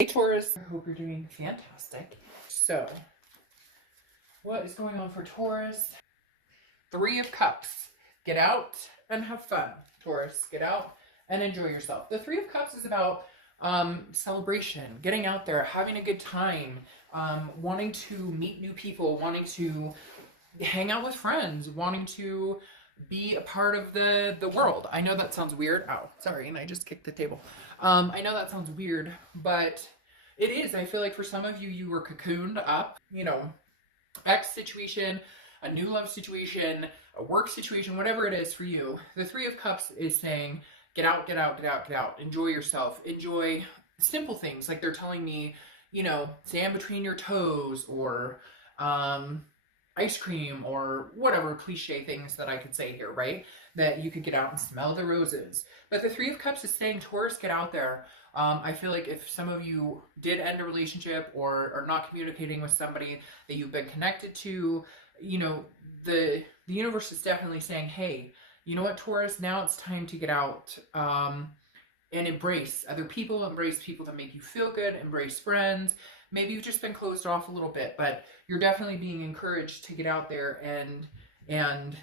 Hey Taurus, I hope you're doing fantastic. So, what is going on for Taurus? Three of Cups. Get out and have fun, Taurus. Get out and enjoy yourself. The Three of Cups is about celebration, getting out there, having a good time, wanting to meet new people, wanting to hang out with friends, wanting to be a part of the world. I know that sounds weird. Ow, sorry, and I just kicked the table. I know that sounds weird, but it is. I feel like for some of you, you were cocooned up, you know, X situation, a new love situation, a work situation, whatever it is for you. The Three of Cups is saying, get out, get out, get out, get out. Enjoy yourself. Enjoy simple things. Like they're telling me, you know, sand between your toes or ice cream or whatever cliche things that I could say here, right? That you could get out and smell the roses. But the Three of Cups is saying, Taurus, get out there. I feel like if some of you did end a relationship or are not communicating with somebody that you've been connected to, you know, the universe is definitely saying, hey, you know what, Taurus, now it's time to get out and embrace other people, embrace people that make you feel good, embrace friends. Maybe you've just been closed off a little bit, but you're definitely being encouraged to get out there and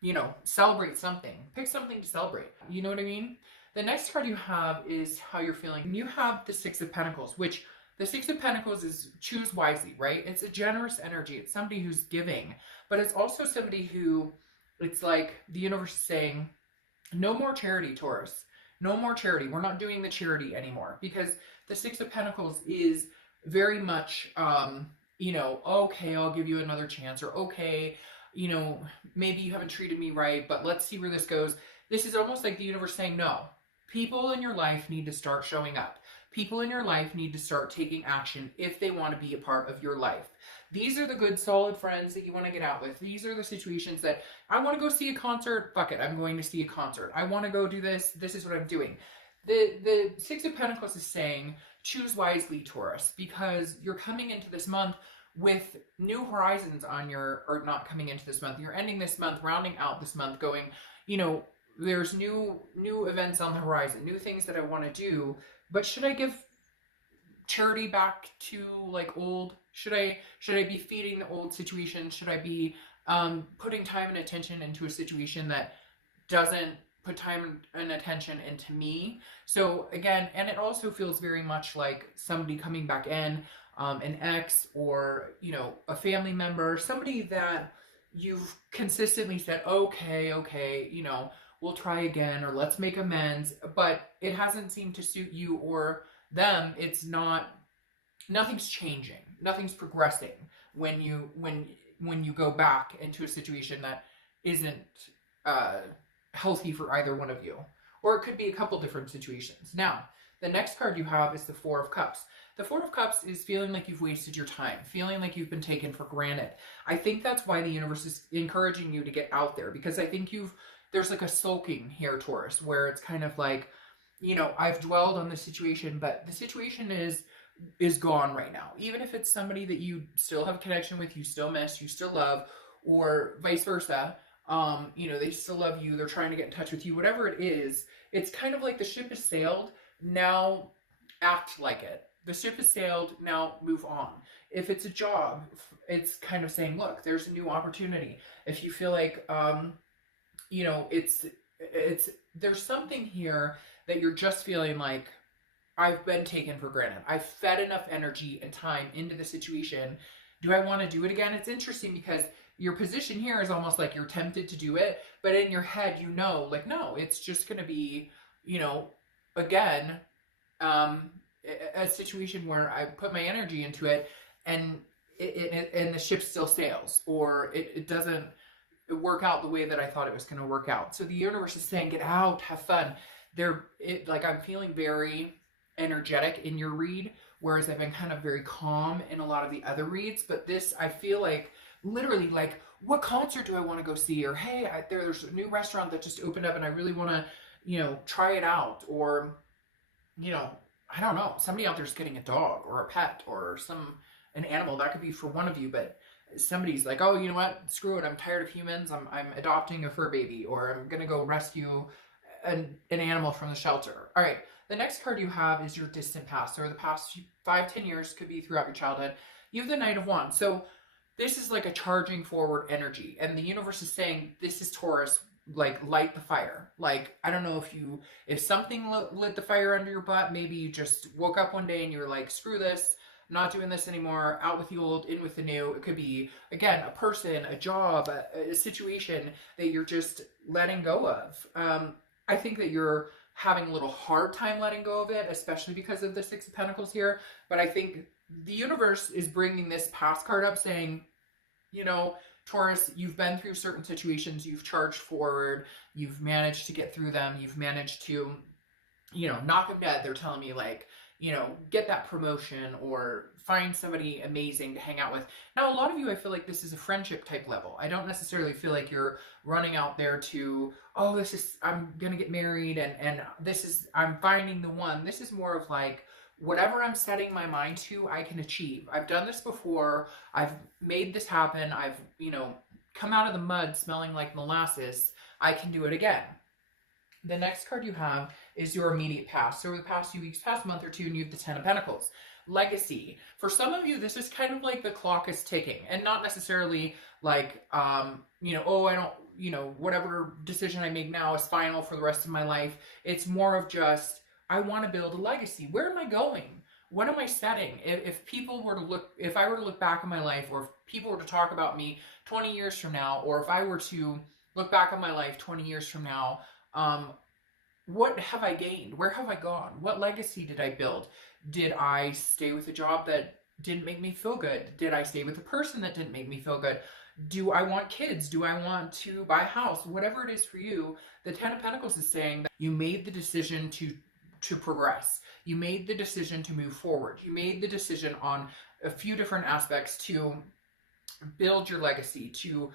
you know, celebrate something. Pick something to celebrate. You know what I mean? The next card you have is how you're feeling. You have the Six of Pentacles, which the Six of Pentacles is choose wisely, right? It's a generous energy. It's somebody who's giving, but it's also somebody who, it's like the universe is saying, no more charity, Taurus. No more charity. We're not doing the charity anymore, because the Six of Pentacles is very much, you know, okay, I'll give you another chance, or okay, you know, maybe you haven't treated me right, but let's see where this goes. This is almost like the universe saying, no, people in your life need to start showing up. People in your life need to start taking action if they want to be a part of your life. These are the good, solid friends that you want to get out with. These are the situations that I want to go see a concert. Fuck it, I'm going to see a concert. I want to go do this. This is what I'm doing. The Six of Pentacles is saying, choose wisely, Taurus, because you're coming into this month with new horizons on your, or not coming into this month, you're ending this month, rounding out this month, going, you know, there's new events on the horizon, new things that I want to do, but should I give charity back to like old? Should I be feeding the old situation? Should I be putting time and attention into a situation that doesn't put time and attention into me? So again, and it also feels very much like somebody coming back in, an ex, or, you know, a family member, somebody that you've consistently said, okay, you know, we'll try again, or let's make amends, but it hasn't seemed to suit you or them. It's not, nothing's changing, nothing's progressing when you go back into a situation that isn't healthy for either one of you. Or it could be a couple different situations. Now, the next card you have is the Four of Cups. The Four of Cups is feeling like you've wasted your time, feeling like you've been taken for granted. I think that's why the universe is encouraging you to get out there, because I think there's like a sulking here, Taurus, where it's kind of like, you know, I've dwelled on the situation, but the situation is gone right now. Even if it's somebody that you still have a connection with, you still miss, you still love, or vice versa, you know, they still love you, they're trying to get in touch with you, whatever it is, it's kind of like the ship has sailed, now act like it. The ship has sailed, now move on. If it's a job, it's kind of saying, look, there's a new opportunity. If you feel like, you know, there's something here that you're just feeling like, I've been taken for granted. I've fed enough energy and time into the situation. Do I want to do it again? It's interesting because your position here is almost like you're tempted to do it, but in your head, you know, like, no, it's just going to be, you know, again, a situation where I put my energy into it and and the ship still sails, or it doesn't work out the way that I thought it was going to work out. So the universe is saying, get out, have fun. Like I'm feeling very energetic in your read, whereas I've been kind of very calm in a lot of the other reads. But this, I feel like literally like, what concert do I want to go see? Or, hey, there's a new restaurant that just opened up and I really want to, you know, try it out. Or, you know, I don't know, somebody out there's getting a dog or a pet or an animal. That could be for one of you, but somebody's like, oh, you know what, screw it, I'm tired of humans, I'm adopting a fur baby, or I'm gonna go rescue an animal from the shelter. All right, The next card you have is your distant past, or the past 5-10 years, could be throughout your childhood. You have the Knight of Wands. So this is like a charging forward energy, and the universe is saying, this is Taurus, like, light the fire. Like, I don't know if something lit the fire under your butt. Maybe you just woke up one day and you were like, screw this, I'm not doing this anymore, out with the old, in with the new. It could be, again, a person, a job, a situation that you're just letting go of. I think that you're having a little hard time letting go of it, especially because of the Six of Pentacles here. But I think the universe is bringing this past card up, saying, you know, Taurus, you've been through certain situations, you've charged forward, you've managed to get through them, you've managed to, you know, knock them dead. They're telling me, like, you know, get that promotion or find somebody amazing to hang out with. Now, a lot of you, I feel like this is a friendship type level. I don't necessarily feel like you're running out there to, oh, I'm going to get married and I'm finding the one. This is more of like, whatever I'm setting my mind to, I can achieve. I've done this before. I've made this happen. I've, you know, come out of the mud smelling like molasses. I can do it again. The next card you have is your immediate past. So over the past few weeks, past month or two, and you have the Ten of Pentacles. Legacy. For some of you, this is kind of like the clock is ticking, and not necessarily like, you know, oh, I don't, you know, whatever decision I make now is final for the rest of my life. It's more of just, I want to build a legacy. Where am I going? What am I setting? If I were to look back on my life, or if people were to talk about me 20 years from now, or if I were to look back on my life 20 years from now, what have I gained? Where have I gone? What legacy did I build? Did I stay with a job that didn't make me feel good? Did I stay with a person that didn't make me feel good? Do I want kids? Do I want to buy a house? Whatever it is for you, the Ten of Pentacles is saying that you made the decision to progress. You made the decision to move forward. You made the decision on a few different aspects to build your legacy, to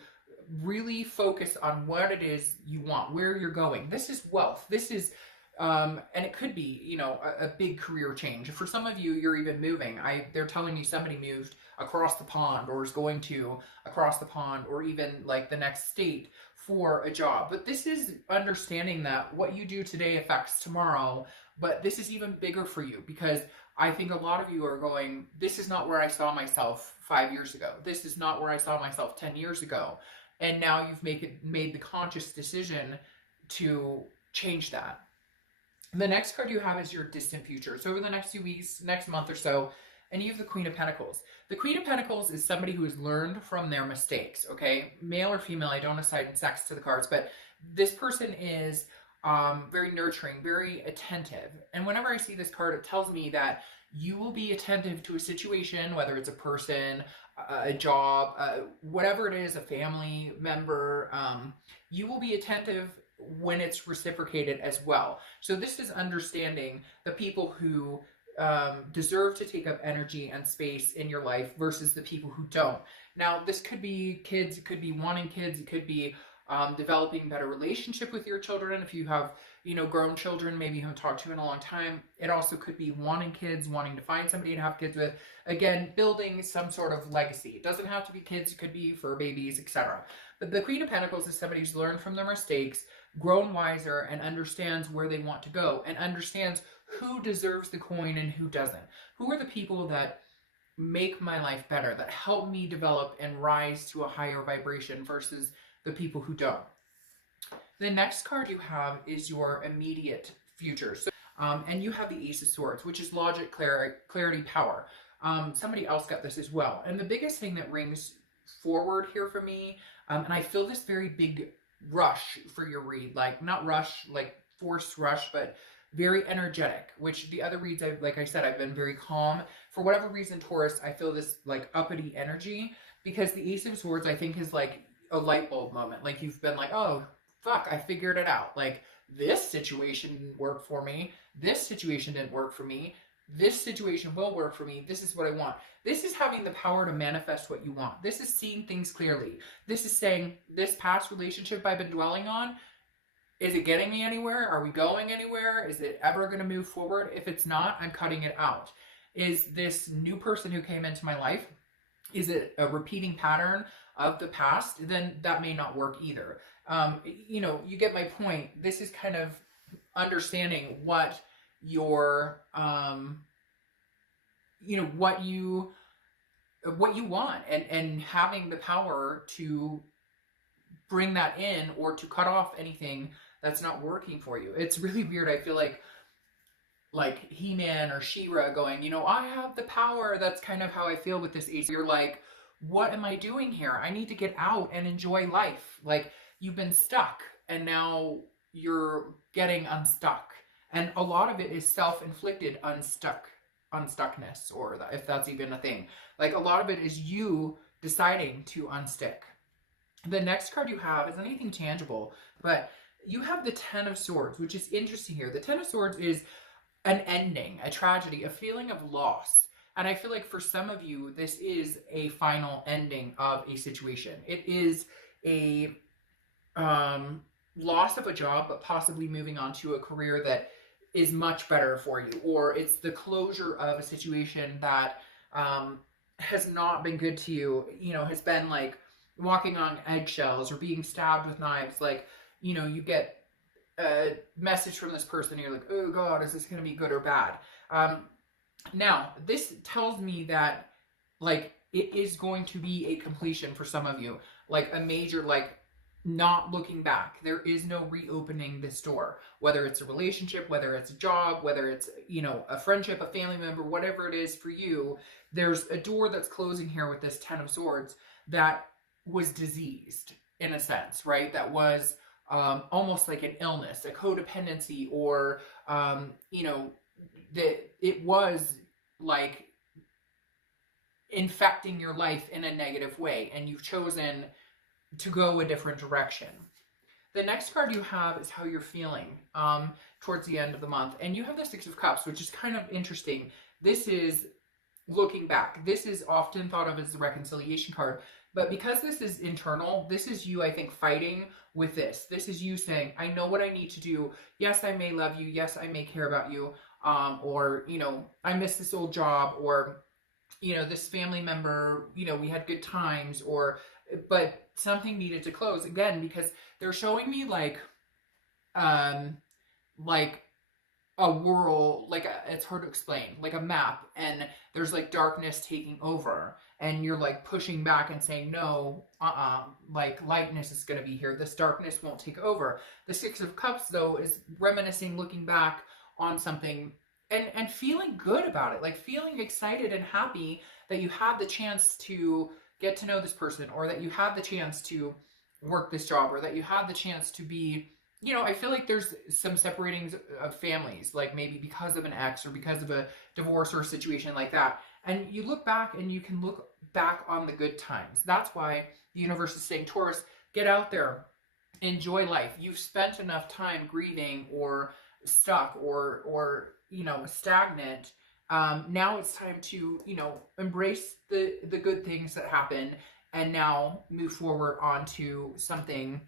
really focus on what it is you want, where you're going. This is wealth. This is, and it could be, you know, a big career change. For some of you, you're even moving. They're telling me somebody moved across the pond, or is going to across the pond, or even like the next state for a job. But this is understanding that what you do today affects tomorrow. But this is even bigger for you, because I think a lot of you are going, this is not where I saw myself 5 years ago. This is not where I saw myself 10 years ago. And now you've made the conscious decision to change that. The next card you have is your distant future. So over the next few weeks, next month or so, and you have the Queen of Pentacles. The Queen of Pentacles is somebody who has learned from their mistakes, okay? Male or female, I don't assign sex to the cards, but this person is very nurturing, very attentive. And whenever I see this card, it tells me that you will be attentive to a situation, whether it's a person, a job, whatever it is, a family member. You will be attentive when it's reciprocated as well. So this is understanding the people who deserve to take up energy and space in your life versus the people who don't. Now, this could be kids, it could be wanting kids, it could be developing better relationship with your children. If you have, you know, grown children, maybe you haven't talked to in a long time. It also could be wanting kids, wanting to find somebody to have kids with. Again, building some sort of legacy. It doesn't have to be kids, it could be fur babies, etc. But the Queen of Pentacles is somebody who's learned from their mistakes, grown wiser, and understands where they want to go, and understands who deserves the coin and who doesn't. Who are the people that make my life better, that help me develop and rise to a higher vibration, versus the people who don't. The next card you have is your immediate future. So, and you have the Ace of Swords, which is logic, clarity, power. Somebody else got this as well. And the biggest thing that rings forward here for me, and I feel this very big rush for your read, like not rush, like forced rush, but very energetic, which the other reads, like I said, I've been very calm. For whatever reason, Taurus, I feel this like uppity energy, because the Ace of Swords, I think, is like a light bulb moment. Like you've been like, oh, fuck, I figured it out. Like this situation didn't work for me. This situation didn't work for me. This situation will work for me. This is what I want. This is having the power to manifest what you want. This is seeing things clearly. This is saying, this past relationship I've been dwelling on, is it getting me anywhere? Are we going anywhere? Is it ever going to move forward? If it's not, I'm cutting it out. Is this new person who came into my life, is it a repeating pattern of the past? Then that may not work either. You know, you get my point. This is kind of understanding what your, you know, what you want, and having the power to bring that in or to cut off anything that's not working for you. It's really weird. I feel like He-Man or She-Ra going, you know, I have the power. That's kind of how I feel with this ace. You're like, what am I doing here? I need to get out and enjoy life. Like, you've been stuck and now you're getting unstuck. And a lot of it is self-inflicted unstuckness, or if that's even a thing. Like, a lot of it is you deciding to unstick. The next card you have is anything tangible, but you have the Ten of Swords, which is interesting here. The Ten of Swords is an ending, a tragedy, a feeling of loss. And I feel like for some of you, this is a final ending of a situation. It is a loss of a job, but possibly moving on to a career that is much better for you. Or it's the closure of a situation that has not been good to you, you know, has been like walking on eggshells or being stabbed with knives. Like, you know, you get a message from this person and you're like, oh God, is this going to be good or bad? Now, this tells me that, like, it is going to be a completion for some of you. Like, a major, like, not looking back. There is no reopening this door. Whether it's a relationship, whether it's a job, whether it's, you know, a friendship, a family member, whatever it is for you, there's a door that's closing here with this Ten of Swords that was diseased, in a sense, right? That was almost like an illness, a codependency, or, you know, that it was like infecting your life in a negative way, and you've chosen to go a different direction. The next card you have is how you're feeling towards the end of the month, and you have the Six of Cups, which is kind of interesting. This is looking back. This is often thought of as the reconciliation card, but because this is internal, this is you, I think, fighting with this. This is you saying, I know what I need to do. Yes, I may love you. Yes, I may care about you. Or, you know, I miss this old job, or, you know, this family member, you know, we had good times, or, but something needed to close again, because they're showing me like a world, like it's hard to explain, like a map, and there's like darkness taking over, and you're like pushing back and saying, no, like lightness is going to be here. This darkness won't take over. The Six of Cups, though, is reminiscing, looking back on something and feeling good about it, like feeling excited and happy that you had the chance to get to know this person, or that you had the chance to work this job, or that you had the chance to be, you know, I feel like there's some separating of families, like maybe because of an ex or because of a divorce or a situation like that. And you look back and you can look back on the good times. That's why the universe is saying, Taurus, get out there, enjoy life. You've spent enough time grieving or stuck or you know, stagnant. Now it's time to, you know, embrace the good things that happen, and now move forward onto something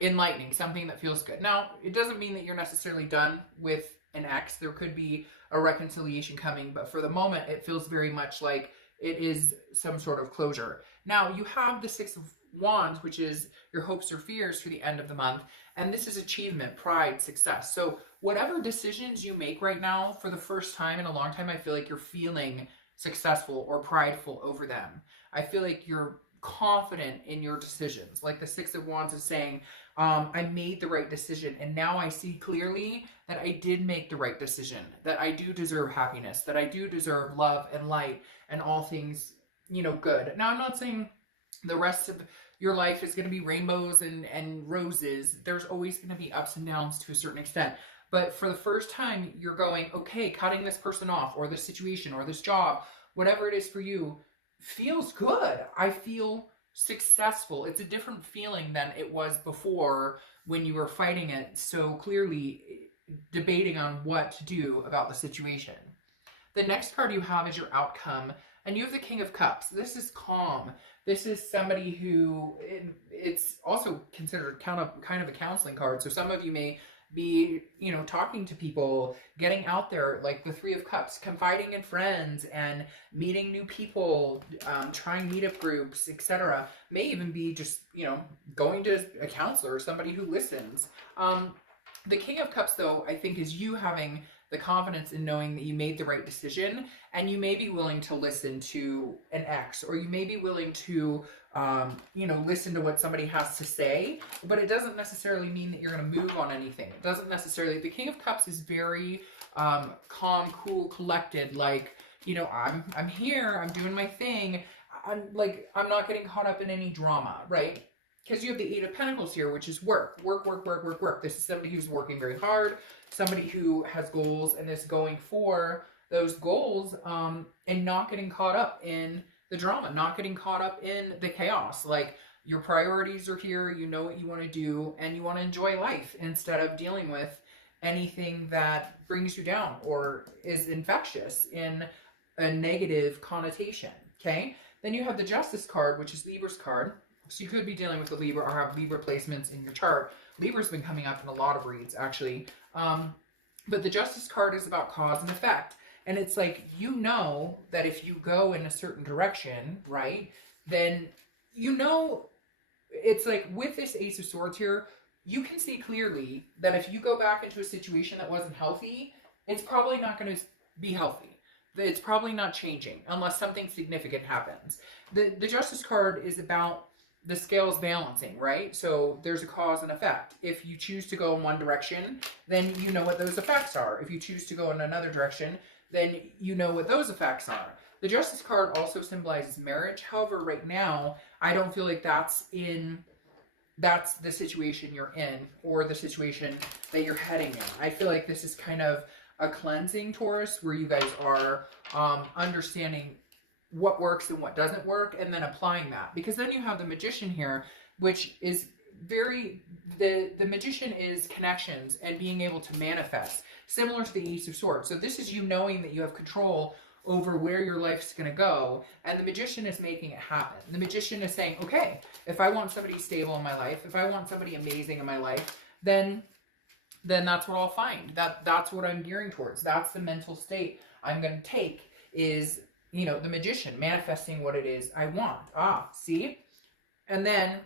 enlightening, something that feels good. Now, it doesn't mean that you're necessarily done with an ex. There could be a reconciliation coming, but for the moment, it feels very much like it is some sort of closure. Now, you have the Six of Wands, which is your hopes or fears for the end of the month, and this is achievement, pride, success. So whatever decisions you make right now, for the first time in a long time, I feel like you're feeling successful or prideful over them. I feel like you're confident in your decisions. Like the Six of Wands is saying, I made the right decision, and now I see clearly that I did make the right decision, that I do deserve happiness, that I do deserve love and light and all things, you know, good. Now, I'm not saying the rest of your life is going to be rainbows and roses. There's always going to be ups and downs to a certain extent. But for the first time, you're going, okay, cutting this person off, or this situation, or this job, whatever it is for you, feels good. I feel successful. It's a different feeling than it was before when you were fighting it so clearly, debating on what to do about the situation. The next card you have is your outcome, and you have the King of Cups. This is calm. This is somebody who, it's also considered kind of a counseling card. So some of you may be, you know, talking to people, getting out there, like the Three of Cups, confiding in friends and meeting new people, trying meetup groups, etc. May even be just, you know, going to a counselor or somebody who listens. The King of Cups, though, I think is you having the confidence in knowing that you made the right decision, and you may be willing to listen to an ex, or you may be willing to, you know, listen to what somebody has to say, but it doesn't necessarily mean that you're going to move on anything. It doesn't necessarily, the King of Cups is very calm, cool, collected, like, you know, I'm here, I'm doing my thing, I'm not getting caught up in any drama, right? Because you have the Eight of Pentacles here, which is work. This is somebody who's working very hard, somebody who has goals and is going for those goals, and not getting caught up in the drama, not getting caught up in the chaos. Like, your priorities are here, you know what you want to do, and you want to enjoy life instead of dealing with anything that brings you down or is infectious in a negative connotation, okay? Then you have the Justice card, which is Libra's card. So you could be dealing with a Libra or have Libra placements in your chart. Libra's been coming up in a lot of reads, actually. But the Justice card is about cause and effect. And it's like, you know that if you go in a certain direction, right, then you know, it's like with this Ace of Swords here, you can see clearly that if you go back into a situation that wasn't healthy, it's probably not going to be healthy. It's probably not changing unless something significant happens. The Justice card is about the scales balancing, right? So there's a cause and effect. If you choose to go in one direction, then you know what those effects are. If you choose to go in another direction, then you know what those effects are. The Justice card also symbolizes marriage. However, right now, I don't feel like that's the situation you're in, or the situation that you're heading in. I feel like this is kind of a cleansing, Taurus, where you guys are understanding what works and what doesn't work, and then applying that. Because then you have the Magician here, which is very, the Magician is connections and being able to manifest, similar to the Ace of Swords. So this is you knowing that you have control over where your life's going to go, and the Magician is making it happen. The Magician is saying, okay, if I want somebody stable in my life, if I want somebody amazing in my life, then that's what I'll find. That's what I'm gearing towards. That's the mental state I'm going to take, is, you know, the Magician, manifesting what it is I want. See? And then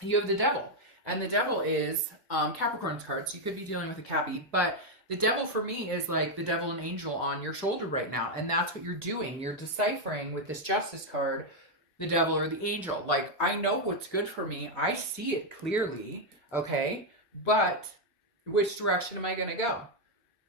you have the Devil. And the Devil is Capricorn's card, so you could be dealing with a Cappy, but the Devil for me is like the devil and angel on your shoulder right now, and that's what you're doing. You're deciphering with this Justice card the devil or the angel. Like, I know what's good for me. I see it clearly, okay? But which direction am I going to go?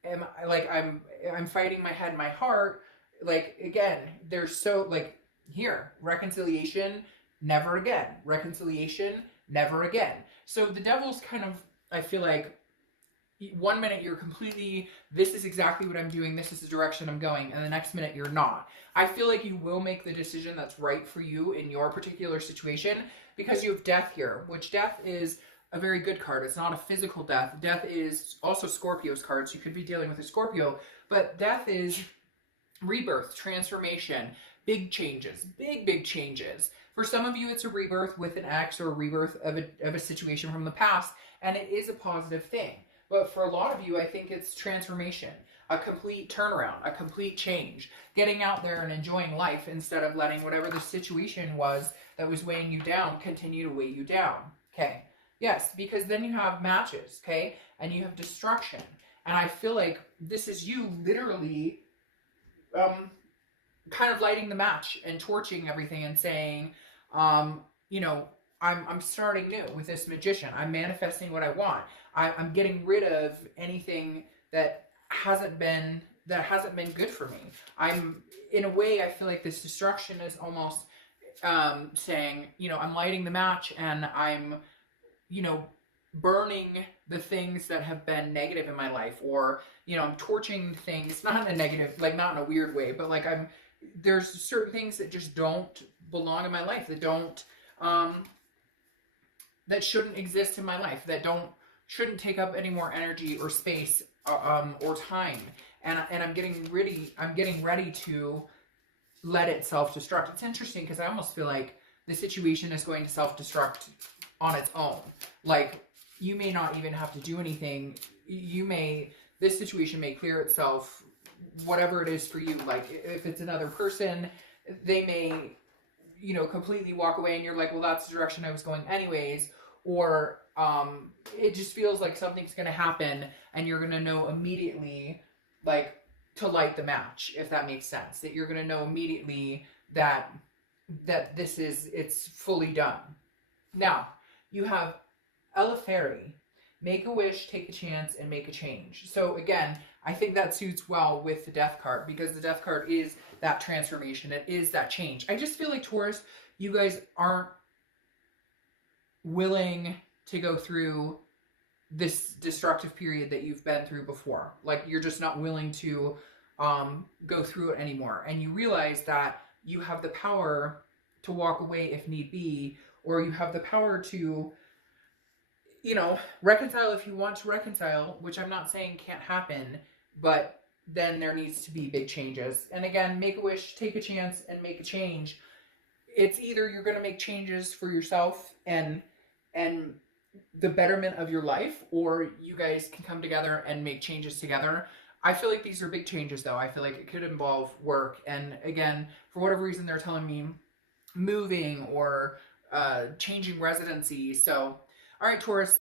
Am I, like, I'm fighting my head, my heart. Like, again, there's so, like, here, reconciliation, never again. Reconciliation, never again. So the devil's kind of, I feel like, one minute you're completely, this is exactly what I'm doing, this is the direction I'm going, and the next minute you're not. I feel like you will make the decision that's right for you in your particular situation, because you have Death here, which Death is a very good card. It's not a physical death. Death is also Scorpio's card, so you could be dealing with a Scorpio, but Death is rebirth, transformation, big changes, big changes. For some of you, it's a rebirth with an ex, or a rebirth of a situation from the past, and it is a positive thing. But for a lot of you, I think it's transformation, a complete turnaround, a complete change, getting out there and enjoying life instead of letting whatever the situation was that was weighing you down continue to weigh you down, okay? Yes, because then you have matches, okay? And you have destruction. And I feel like this is you literally kind of lighting the match and torching everything and saying, you know, I'm starting new with this Magician. I'm manifesting what I want. I'm getting rid of anything that hasn't been good for me. I'm, in a way, I feel like this destruction is almost saying, you know, I'm lighting the match, and I'm, you know, burning the things that have been negative in my life, or, you know, I'm torching things, not in a negative, like, not in a weird way, but like there's certain things that just don't belong in my life, that don't, that shouldn't exist in my life, that shouldn't take up any more energy or space, or time. And I'm getting ready to let it self-destruct. It's interesting because I almost feel like the situation is going to self-destruct on its own. Like, you may not even have to do anything. This situation may clear itself, whatever it is for you. Like, if it's another person, they may, you know, completely walk away, and you're like, well, that's the direction I was going anyways. Or it just feels like something's going to happen and you're going to know immediately, like, to light the match, if that makes sense. That you're going to know immediately that it's fully done. Now, you have Ella Fairy. Make a wish, take a chance, and make a change. So again, I think that suits well with the Death card, because the Death card is that transformation. It is that change. I just feel like, Taurus, you guys aren't willing to go through this destructive period that you've been through before. Like, you're just not willing to go through it anymore. And you realize that you have the power to walk away if need be, or you have the power to, you know, reconcile if you want to reconcile, which I'm not saying can't happen, but then there needs to be big changes. And again, make a wish, take a chance, and make a change. It's either you're going to make changes for yourself and the betterment of your life, or you guys can come together and make changes together. I feel like these are big changes, though. I feel like it could involve work. And again, for whatever reason, they're telling me moving or changing residency. So, all right, Taurus,